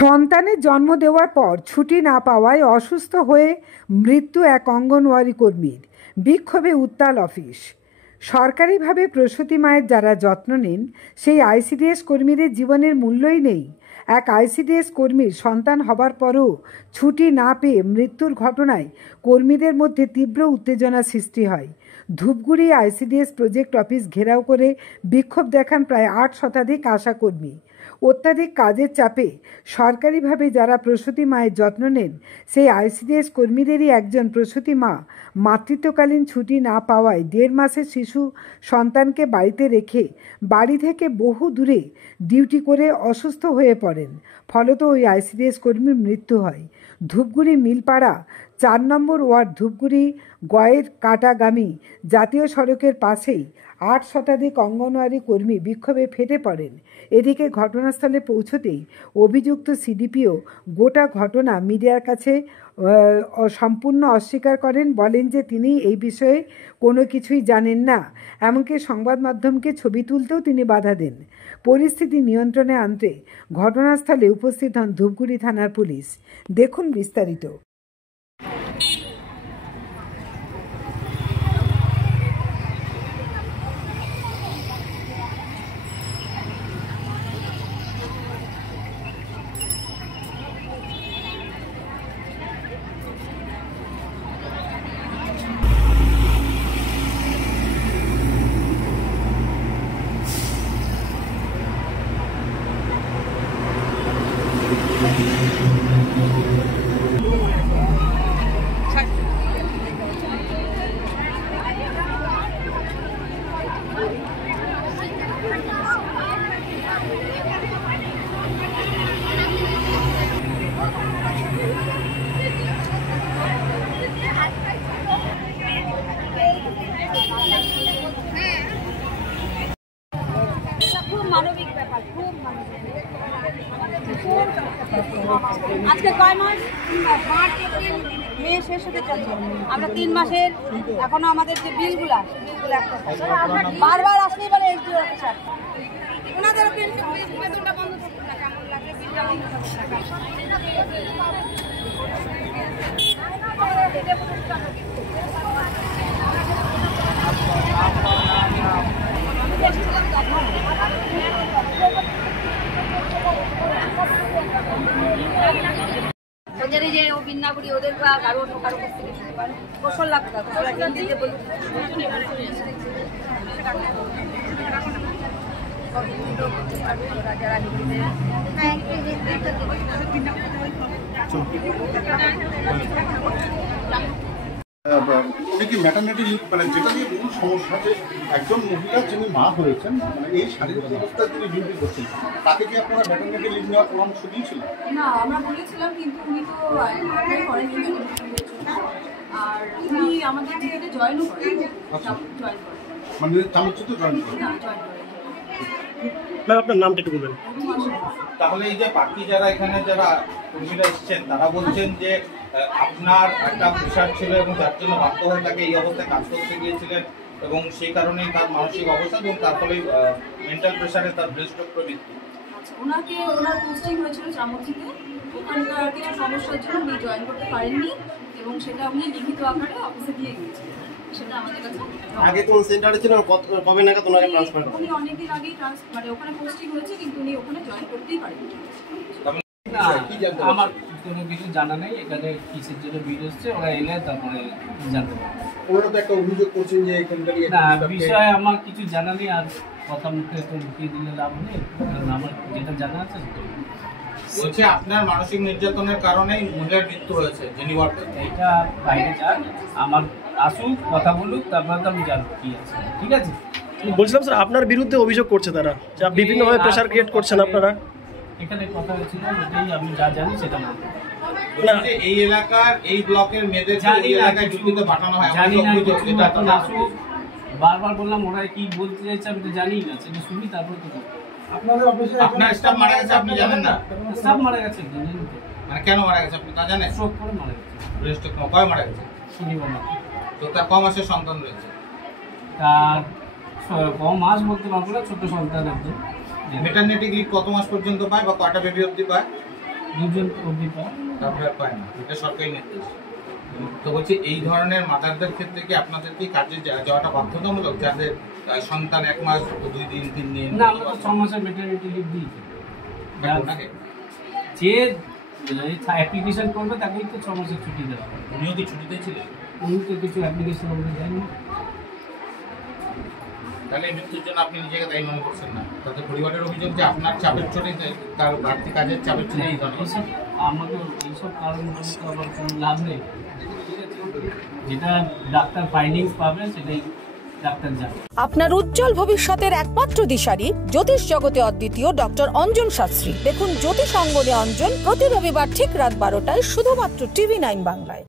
সন্তানের জন্ম দেওয়ার পর ছুটি না পাওয়ায় অসুস্থ হয়ে মৃত্যু এক অঙ্গনওয়াড়ি কর্মীর। বিক্ষোভে উত্তাল অফিস। সরকারিভাবে প্রসূতি মায়ের যারা যত্ন নেন সেই আইসিডিএস কর্মীদের জীবনের মূল্যই নেই। এক আইসিডিএস কর্মীর সন্তান হবার পরও ছুটি না পেয়ে মৃত্যুর ঘটনায় কর্মীদের মধ্যে তীব্র উত্তেজনা সৃষ্টি হয়। ধূপগুড়ি আইসিডিএস প্রজেক্ট অফিস ঘেরাও করে বিক্ষোভ দেখান প্রায় 8 শতাধিক আশাকর্মী। অত্যাধিক কাজের চাপে সরকারিভাবে যারা প্রসূতি মায়ের যত্ন নেন সেই আইসিডিএস কর্মীদেরই একজন প্রসূতি মা মাতৃত্বকালীন ছুটি না পাওয়ায় 1.5 মাসের শিশু সন্তানকে বাড়িতে রেখে বাড়ি থেকে বহু দূরে ডিউটি করে অসুস্থ হয়ে পড়েন। ফলত ওই আইসিডিএস কর্মীর মৃত্যু হয়। ধূপগুড়ি মিলপাড়া 4 নম্বর ওয়ার্ড ধূপগুড়ি গয়ের কাটাগামী জাতীয় সড়কের পাশেই 8 শতাধিক অঙ্গনওয়াড়ি কর্মী বিক্ষোভে ফেটে পড়েন। এদিকে ঘটনাস্থলে পৌঁছতেই অভিযুক্ত সিডিপিও গোটা ঘটনা মিডিয়ার কাছে সম্পূর্ণ অস্বীকার করেন। বলেন যে তিনি এই বিষয়ে কোনো কিছুই জানেন না, এমনকি সংবাদ মাধ্যমকে ছবি তুলতেও তিনি বাধা দেন। পরিস্থিতি নিয়ন্ত্রণে আনতে ঘটনাস্থলে উপস্থিত হন ধূপগুড়ি থানার পুলিশ। দেখুন বিস্তারিত। আজকে কয় মাস? মার্চ, এপ্রিল, মে শেষ হতে চলছে। আমরা 3 মাসের এখনো আমাদের যে বিলগুলো বারবার আসলে এবারে এসডিও অফিসার ওনাদের বেতনটা বন্ধ করতে থাকে। কেমন লাগে বিলটা বন্ধ করতে যে ও বিন্না করি ওদের বা কারো অন্য কারো কাছ থেকে নিতে পারে। কোশল লাগতো হিন্দিতে বলি উনি কি ম্যাটারনিটি লিভ, মানে যেটা নিয়ে বহু সমস্যা আছে, একজন মহিলা যিনি মা হয়েছেন, মানে এই শারীরিক অবস্থায় তিনি ডিউটি করছেন, তাকে কি আপনারা ম্যাটারনিটি লিভ নেওয়ার পরামর্শ দিয়েছিলেন? না, আমরা বলেছিলাম, কিন্তু উনি তো অ্যাপ্লাই করেননি ম্যাটারনিটি জন্য। আর উনি আমাদের ডিউটিতে জয়েনও করেন। মানে চামচিত জয়েন করেন? না, জয়েন করেন। আপনার নামটা একটু বলবেন। তাহলে এই যে বাকি যারা এখানে যারা কর্মীরা এসেছেন তারা বলছেন যে আপনার একটা প্রেশার ছিল এবং যার জন্য বাধ্য হয়ে তাকে এই অবস্থায় কাজ করতে গিয়েছিলেন এবং সেই কারণেই তার মানসিক অবস্থা এবং তারপরে মেন্টাল প্রেশারে তার ব্রেন স্ট্রোক মৃত্যু। ওনাকে ওনার পোস্টিং হয়েছিল চামচিতে, ওখানকার কিছু সমস্যার জন্য উনি জয়েন করতে পারেননি এবং সেটা উনি লিখিত আকারে অফিসে দিয়ে গিয়েছিলেন। সেটা আমাদের কাছে আগে কোন সেন্টারে ছিলেন, কবে নাগাদ ওনাকে ট্রান্সফার করেন? উনি অনেকদিন আগেই মানে ওখানে পোস্টিং হয়েছে, কিন্তু উনি ওখানে জয়েন করতেই পারেননি। না, আমার কোনো কিছু জানা নেই। এখানে কিসের জন্য ভিড় হচ্ছে, ওরা এলে তারপরে জানতে পারবে। ওনারা তো একটা অভিযোগ করছেন যে এখানকারই না, বিষয়ে আমার কিছু জানা নেই, আর কথা মুখে তো লুকিয়ে দিলে লাভ নেই। কারণ আমার যেটা জানা আছে বলছে আপনার মানসিক নির্যাতনের কারণেই মহিলার মৃত্যু হয়েছে যিনি ওয়ার্কার। এইটা বাইরে যাক, আমার আসুক, কথা বলুক, তারপরে তো আমি জানবো কি আছে। ঠিক আছে, বলছিলাম স্যার, আপনার বিরুদ্ধে অভিযোগ করছে তারা, যা বিভিন্নভাবে প্রেশার ক্রিয়েট করছেন আপনারা। এখানে কথা হয়েছিল, ওটাই আমি যা জানি সেটা না। এই এলাকার এই ব্লকের মেয়েদের এই এলাকায় ডিউটিতে পাঠানো হয়, জানি না, এখন আসুক। বারবার বললাম, ওরা কি বলতে চাইছে আমি তো জানি না, সেটা শুনি তারপরে তো। আপনাদের অফিসে আপনার স্টাফ মারা গেছে আপনি জানেন না? স্টাফ মারা গেছে, মানে কেন মারা গেছে আপনি তা জানেন? স্ট্রোক করে মারা গেছে। ব্রেন স্ট্রোক কবে মারা গেছে? শনিবার না। তো তার ক মাসের সন্তান রয়েছে? তার কম মাস বলতে পারবো না, ছোট সন্তান একদম। ম্যাটারনিটি লিভ কত মাস পর্যন্ত পায় বা কয়টা বেবি অবধি পায়? দুজন অবধি পায়। তারপরে আর পায় না, এটা সরকারি নির্দেশ। তো বলছি এই ধরনের মাদারদের ক্ষেত্রে কি আপনাদের কি কাজে যাওয়াটা বাধ্যতামূলক, যাদের সন্তান 1 মাস 2 দিন 3 দিন? না, আমরা তো 6 মাসের ম্যাটারনিটি লিভ দিই। ওনাকে যে অ্যাপ্লিকেশন করবে তাকেই তো 6 মাসের ছুটি দেওয়া হবে। উনিও কি ছুটিতে ছিলেন? উনি তো কিছু অ্যাপ্লিকেশন আমাদের দেননি। তাহলে এই মৃত্যুর জন্য আপনি নিজেকে দায়ী মনে করছেন না? তাদের পরিবারের অভিযোগ যে আপনার চাপের চোটে, তার বাড়তি কাজের চাপের চোটে এই ধরনের। এইসব আমাকে এইসব কারণ বলে তো আবার কোনো লাভ নেই। যেটা ডাক্তার ফাইন্ডিংস পাবে সেটাই ডাক্তার জানে। আপনার উজ্জ্বল ভবিষ্যতের একমাত্র দিশারি জ্যোতিষ জগতে অদ্বিতীয় ডক্টর অঞ্জন শাস্ত্রী। দেখুন জ্যোতিষ অঙ্গনে অঞ্জন প্রতি রবিবার ঠিক রাত 12টায় শুধুমাত্র TV9 বাংলায়।